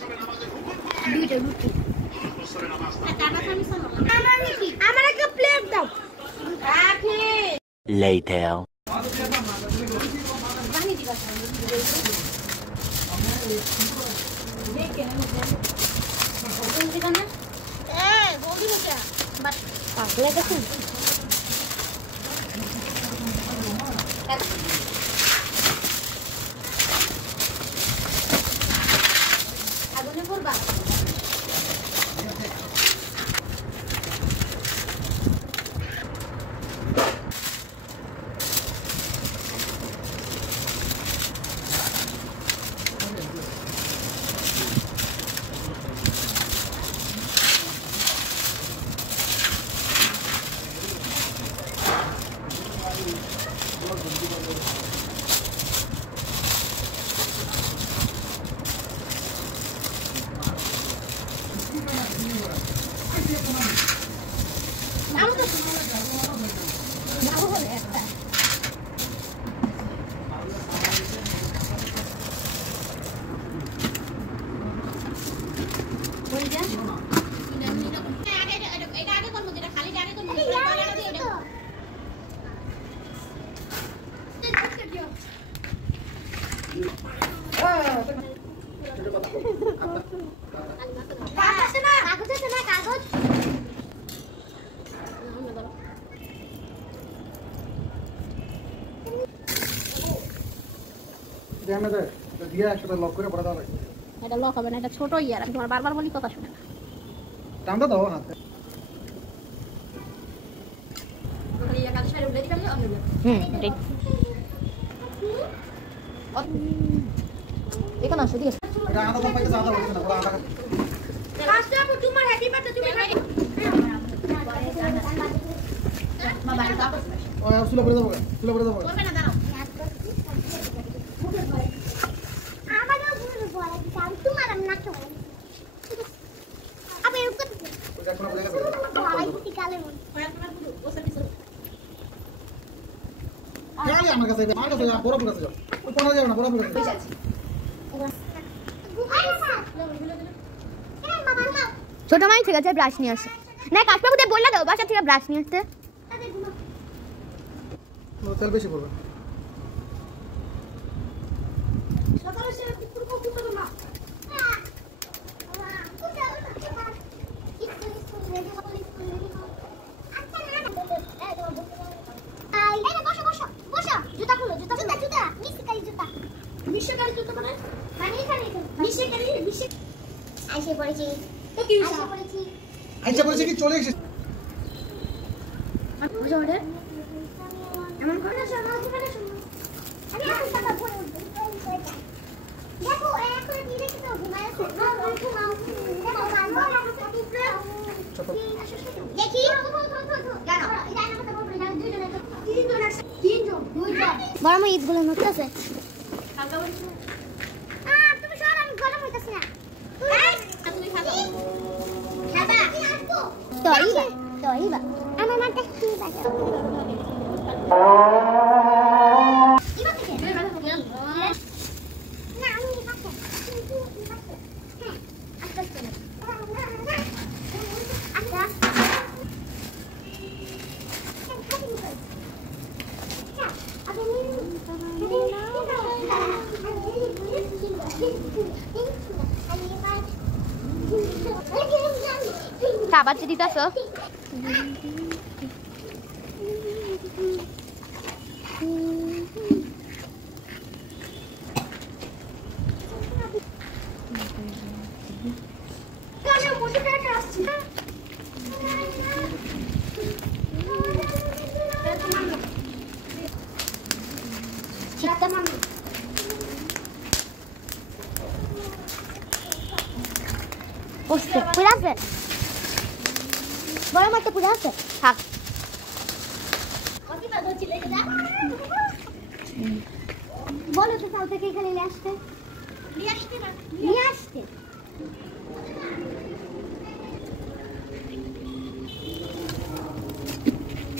দুইটা রুটি আমার একটা প্লেট দাও later আগুনে পড়বা এটা লক হবে না, এটা ছোট ইয়ার, আমি তোমার বারবার বলি কথা শুনে না। টানটা দাও হাতে। এখানে আসো দিকে এটা আদা দাও পাইতে আদা বলছ না, পুরো আদা। ফার্স্ট আপু তোমার হ্যাপি বার্থডে তুমি মা বাড়ি দাও ও সুলা করে দাও, সুলা করে দাও। করবে না দাঁড়াও আমারও বলে বলে দিতাম তোমার না তো আপনি রুকো ওটা কোন বলে গেছে বলাই দিতে কালে মন তোমার গুলো ওসব দিছো যাও আমার কাছে আমার কাছে যাও, বড় বড় কাছে যাও। ও কোন যাও না, বড় বড় কাছে যাও। ছোট মাই ঠিক আছে, ব্রাশ নিয়ে আসে না, কাশবাবুদের বললা দাও বাসা থেকে ব্রাশ নিয়ে আসতে। ও তেল বেশি পড়বে। সকালে সে পুরো কুকুর না আচ্ছা বলছি কি চলে এসেছে। এমন করে দেখো এখন নিয়ে কি তো ঘুমায় আছে দেখি বড় মা ঈদগুলো নতুন আছে তুমি সব আমি গরম হইতাছি না তুমি খাবা তরিবা আমার মাথা কি বাজে ইবা থেকে না আমি খাচ্ছি হ্যাঁ আচ্ছা খাবার যে দিতেছ পুরা আছে বড় মাত্র পুরা আছে থাক বলো তো তাও থেকে এখানে নিয়ে আসতে নিয়ে আসতে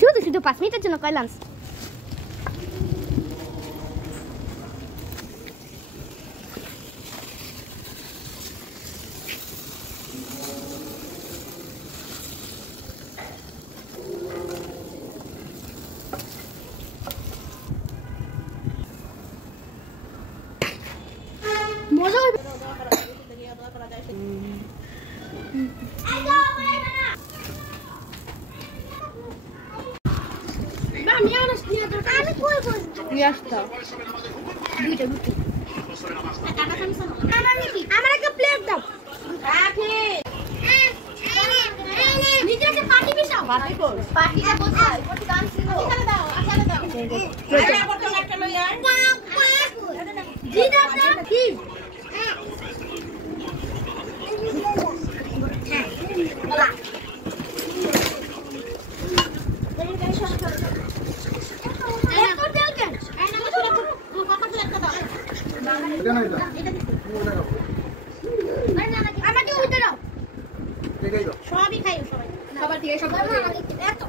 শুধু শুধু 5 মিনিটের জন্য কইলাম আমার একটা প্লেট দাও। পার্টি বিশাও পার্টি কর পার্টিটা কোথায় কোটি গান ছিল এখানে দাও আচ্ছা দাও আরে বড় একটা লই আয় জি দাও না কি বলা এটা না এটা ওটা দাও আমাকে উল্টে দাও এটাই দাও সবই খাই সবাই সবার থেকে সব এত